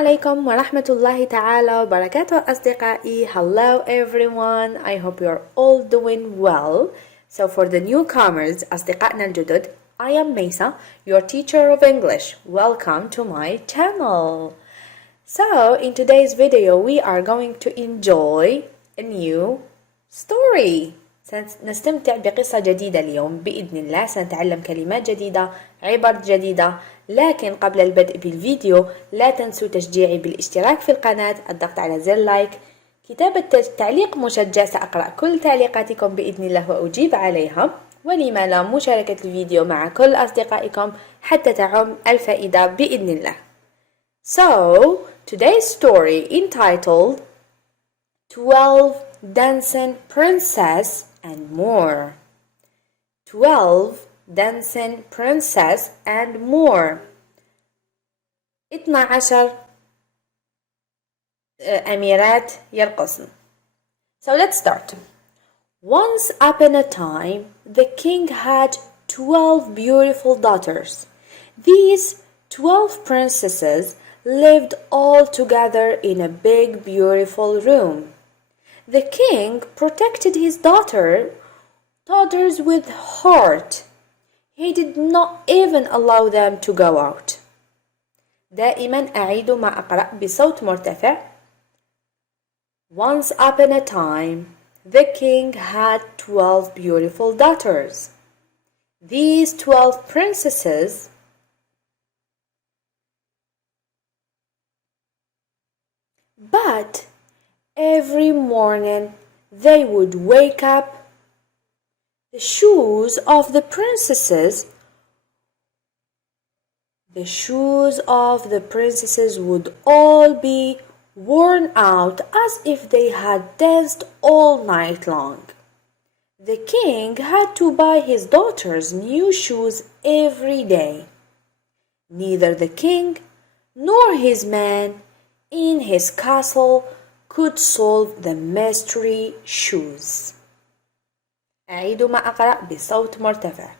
عليكم ورحمة الله تعالى وبركاته أصدقائي. Hello everyone, I hope you're all doing well. So for the newcomers, أصدقائنا الجدد, I am Mesa, your teacher of English. Welcome to my channel. So in today's video we are going to enjoy a new story. سنستمتع بقصة جديدة اليوم بإذن الله. سنتعلم كلمات جديدة، عبر جديدة، لكن قبل البدء بالفيديو لا تنسوا تشجيعي بالاشتراك في القناة، الضغط على زر لايك، كتابة تعليق مشجع، سأقرأ كل تعليقاتكم بإذن الله وأجيب عليها، ولما لا مشاركة الفيديو مع كل أصدقائكم حتى تعم الفائدة بإذن الله. So today's story entitled 12 Dancing Princess and More. 12 Dancing Princess and More. 12 أميرات يرقصن. So let's start. Once upon a time, the king had 12 beautiful daughters. These 12 princesses lived all together in a big, beautiful room. The king protected his daughters with heart. He did not even allow them to go out. دائما أعيد ما أقرأ بصوت مرتفع. Once upon a time, the king had 12 beautiful daughters. These 12 princesses but every morning they would wake up. The shoes of the princesses would all be worn out as if they had danced all night long. The king had to buy his daughters new shoes every day. Neither the king nor his men in his castle could solve the mystery shoes. أعيد ما أقرأ بصوت مرتفع.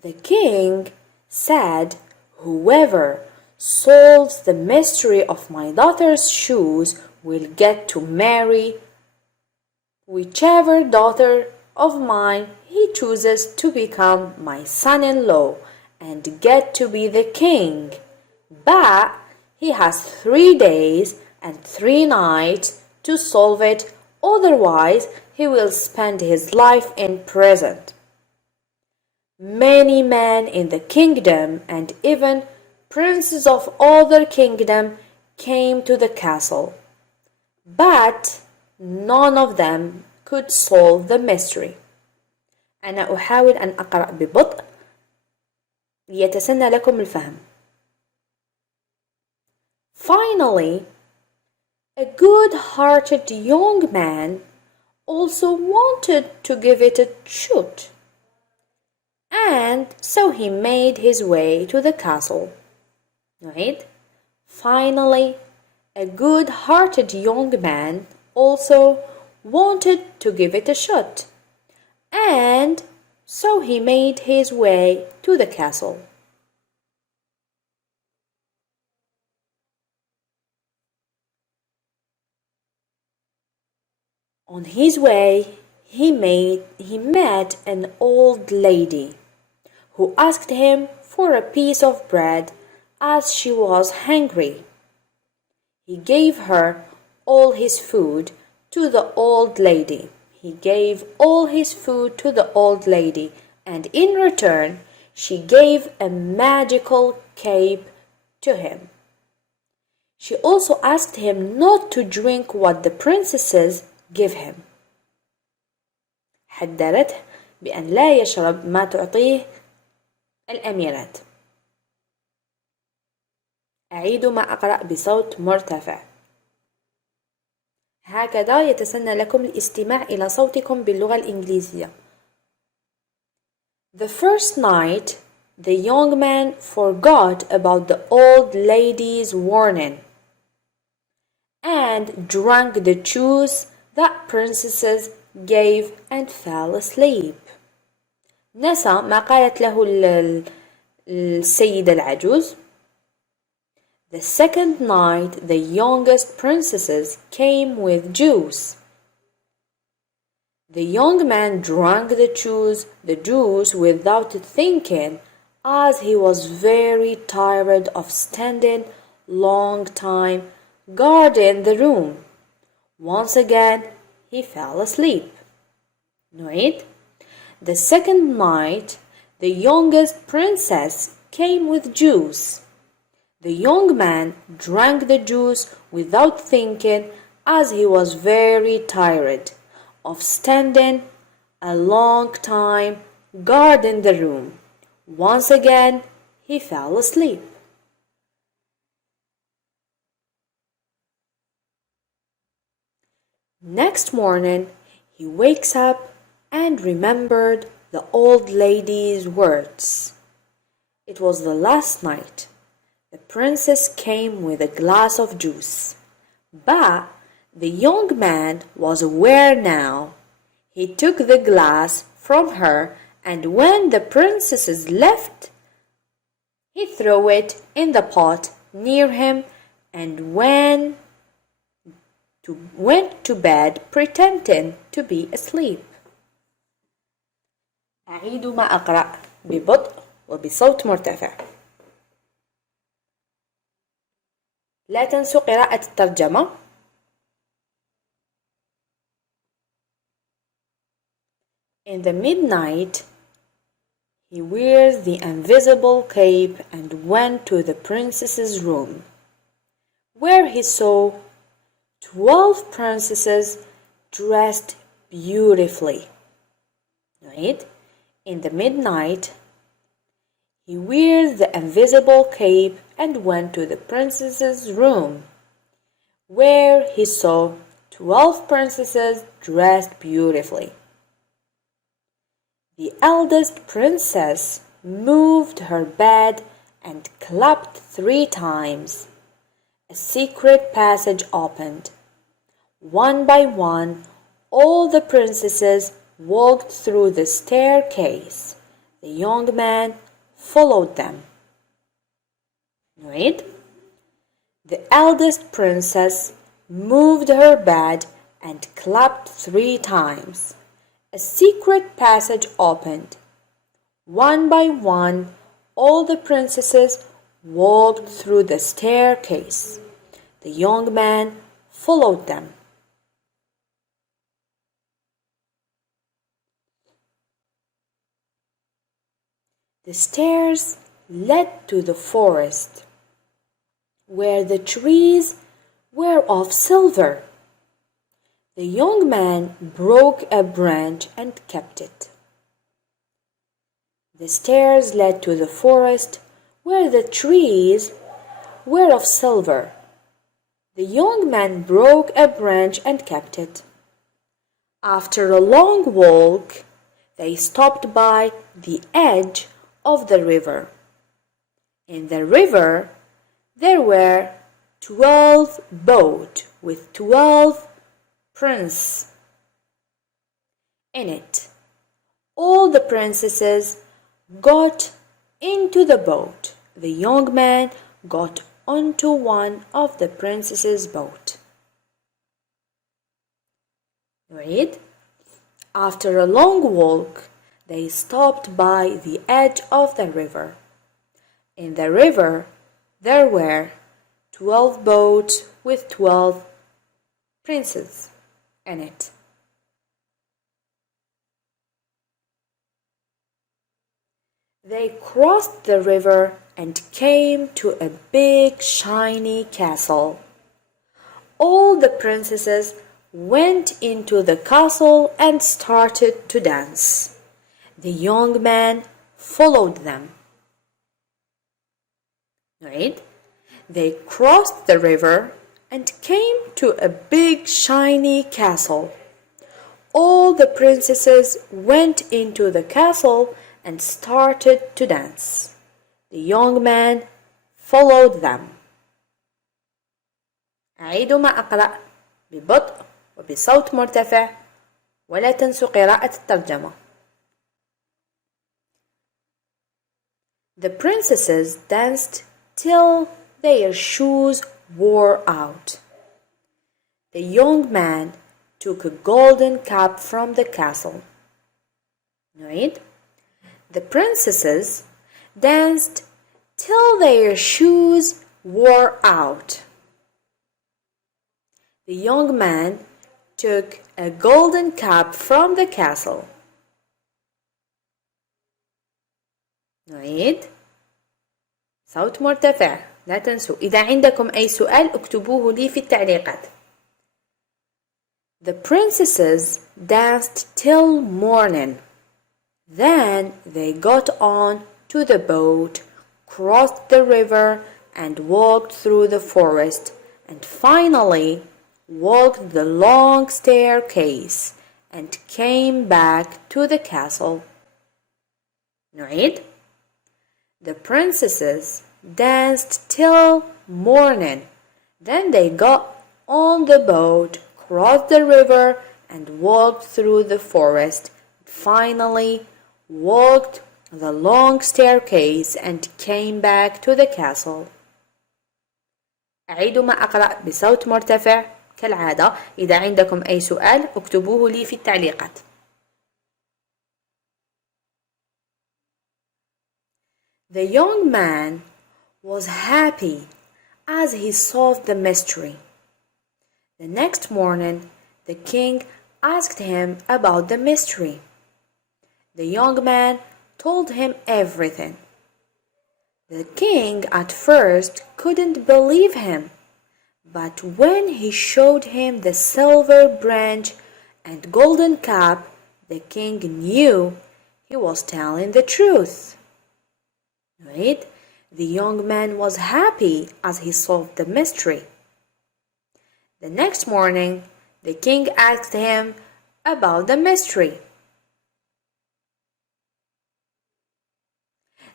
The king said, "Whoever solves the mystery of my daughter's shoes will get to marry whichever daughter of mine he chooses to become my son-in-law and get to be the king. But he has 3 days and 3 nights to solve it, otherwise he will spend his life in prison." Many men in the kingdom and even princes of other kingdom came to the castle, but none of them could solve the mystery. أنا أحاول أن أقرأ ببطء ليتسنى لكم الفهم. Finally, a good-hearted young man also wanted to give it a shot, and so he made his way to the castle. نعيد. Finally, a good-hearted young man also wanted to give it a shot, and so he made his way to the castle. On his way, he met an old lady who asked him for a piece of bread as she was hungry. He gave her all his food to the old lady. And in return, she gave a magical cape to him. She also asked him not to drink what the princesses give him. حذرته بأن لا يشرب ما تعطيه الأميرات. أعيد ما أقرأ بصوت مرتفع. هكذا يتسنى لكم الاستماع إلى صوتكم باللغة الإنجليزية. The first night, the young man forgot about the old lady's warning and drank the juice that princesses gave and fell asleep. نسى ما قالت له السيدة العجوز. The second night the youngest princesses came with juice. The young man drank the juice without thinking, as he was very tired of standing long time guarding the room. Once again he fell asleep. نعيد. The second night the youngest princess came with juice. The young man drank the juice without thinking, as he was very tired of standing a long time guarding the room. Once again he fell asleep. Next morning he wakes up and remembered the old lady's words. It was the last night. The princess came with a glass of juice, but the young man was aware now. He took the glass from her, and when the princesses left, he threw it in the pot near him and went to bed pretending to be asleep. أعيد ما أقرأ ببطء وبصوت مرتفع. لا تنسوا قراءة الترجمة. In the midnight, he wears the invisible cape and went to the princess's room, where he saw 12 princesses dressed beautifully. Right? In the midnight, he wears the invisible cape and went to the princess's room, where he saw 12 princesses dressed beautifully. The eldest princess moved her bed and clapped 3 times. A secret passage opened. One by one, all the princesses walked through the staircase. The young man followed them. Read. The eldest princess moved her bed and clapped 3 times. A secret passage opened. One by one, all the princesses walked through the staircase. The young man followed them. The stairs led to the forest, where the trees were of silver. The young man broke a branch and kept it. The stairs led to the forest, where the trees were of silver. The young man broke a branch and kept it. After a long walk, they stopped by the edge of the river. In the river, there were 12 boats with 12 princes in it. All the princesses got into the boat. The young man got onto one of the princesses' boat. Read. After a long walk, they stopped by the edge of the river. In the river, there were 12 boats with 12 princes in it. They crossed the river and came to a big shiny castle. All the princesses went into the castle and started to dance. The young man followed them. Right? They crossed the river and came to a big shiny castle. All the princesses went into the castle and started to dance. The young man followed them. أعيد ما أقرأ ببطء وبصوت مرتفع. ولا تنسوا قراءة الترجمة. The princesses danced till their shoes wore out. The young man took a golden cup from the castle. نعيد. The princesses danced till their shoes wore out. The young man took a golden cup from the castle. نعيد. صوت مرتفع، لا تنسوا. إذا عندكم أي سؤال اكتبوه لي في التعليقات. The princesses danced till morning. Then they got on to the boat, crossed the river, and walked through the forest, and finally walked the long staircase and came back to the castle. نعيد. The princesses danced till morning. Then they got on the boat, crossed the river, and walked through the forest. Finally, walked the long staircase and came back to the castle. أعيد ما أقرأ بصوت مرتفع كالعادة. إذا عندكم أي سؤال اكتبوه لي في التعليقات. The young man was happy as he solved the mystery. The next morning, the king asked him about the mystery. The young man told him everything. The king at first couldn't believe him, but when he showed him the silver branch and golden cup, the king knew he was telling the truth. Right? The young man was happy as he solved the mystery. The next morning, the king asked him about the mystery.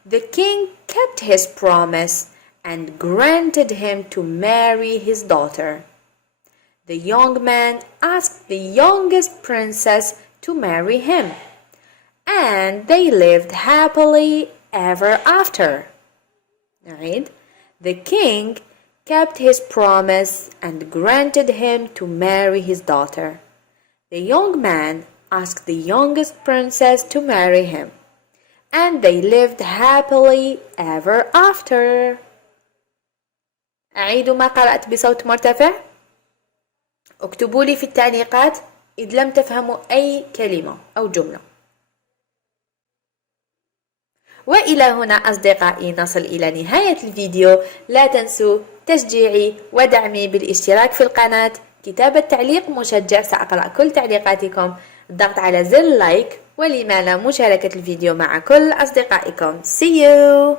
The king kept his promise and granted him to marry his daughter. The young man asked the youngest princess to marry him, and they lived happily ever after. Right? The king kept his promise and granted him to marry his daughter. The young man asked the youngest princess to marry him, and they lived happily ever after. أعيد ما قرأت بصوت مرتفع. اكتبوا لي في التعليقات إذ لم تفهموا أي كلمة أو جملة. وإلى هنا أصدقائي نصل إلى نهاية الفيديو. لا تنسوا تشجيعي ودعمي بالاشتراك في القناة، كتابة تعليق مشجع، سأقرأ كل تعليقاتكم، الضغط على زر لايك، ولما لا مشاركة الفيديو مع كل أصدقائكم. See you!